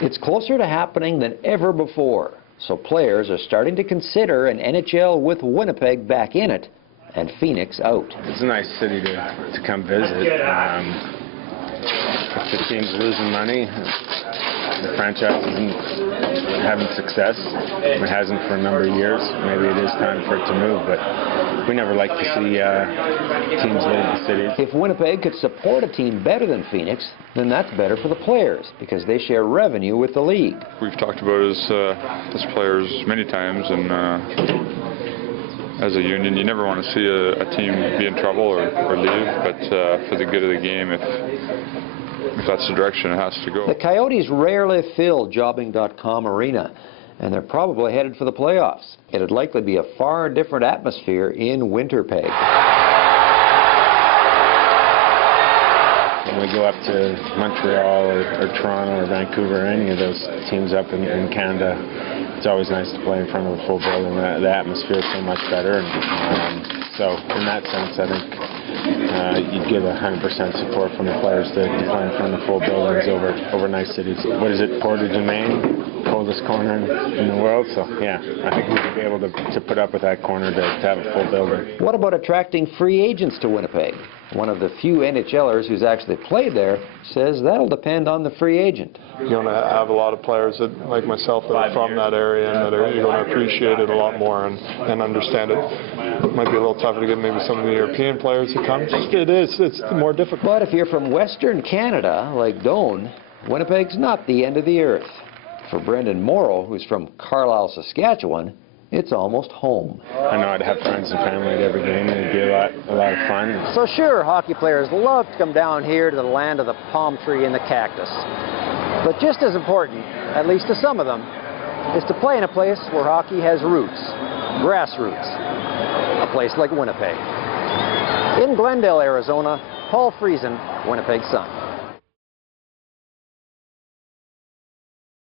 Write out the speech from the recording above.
It's closer to happening than ever before, so players are starting to consider an NHL with Winnipeg back in it and Phoenix out. It's a nice city to come visit. If the team's losing money, the franchise isn't having success, it hasn't for a number of years, maybe it is time for it to move, but we never like to see teams leave the city. If Winnipeg could support a team better than Phoenix, then that's better for the players because they share revenue with the league. We've talked about it as players many times, and as a union, you never want to see a team be in trouble or leave, but for the good of the game, if that's the direction it has to go. The Coyotes rarely fill Jobbing.com Arena, and they're probably headed for the playoffs. It'd likely be a far different atmosphere in Winnipeg. When we go up to Montreal or Toronto or Vancouver or any of those teams up in Canada, it's always nice to play in front of a full building. The atmosphere is so much better. So in that sense, I think you'd give 100% support from the players to play in front of full buildings over nice cities. What is it, Portage and Maine? Coldest corner in the world. So yeah, I think we should be able to put up with that corner to have a full building. What about attracting free agents to Winnipeg? One of the few NHLers who's actually played there says that'll depend on the free agent. You're going to have a lot of players that, like myself, that are from that area and that you're going to appreciate it a lot more and understand it. It might be a little tougher to get maybe some of the European players to come. It is. It's more difficult. But if you're from Western Canada, like Doan, Winnipeg's not the end of the earth. For Brendan Morrow, who's from Carlisle, Saskatchewan, it's almost home. I know I'd have friends and family at every game, and it'd be a lot of fun. So sure, hockey players love to come down here to the land of the palm tree and the cactus. But just as important, at least to some of them, is to play in a place where hockey has roots, grassroots, a place like Winnipeg. In Glendale, Arizona, Paul FRIESEN, Winnipeg Sun.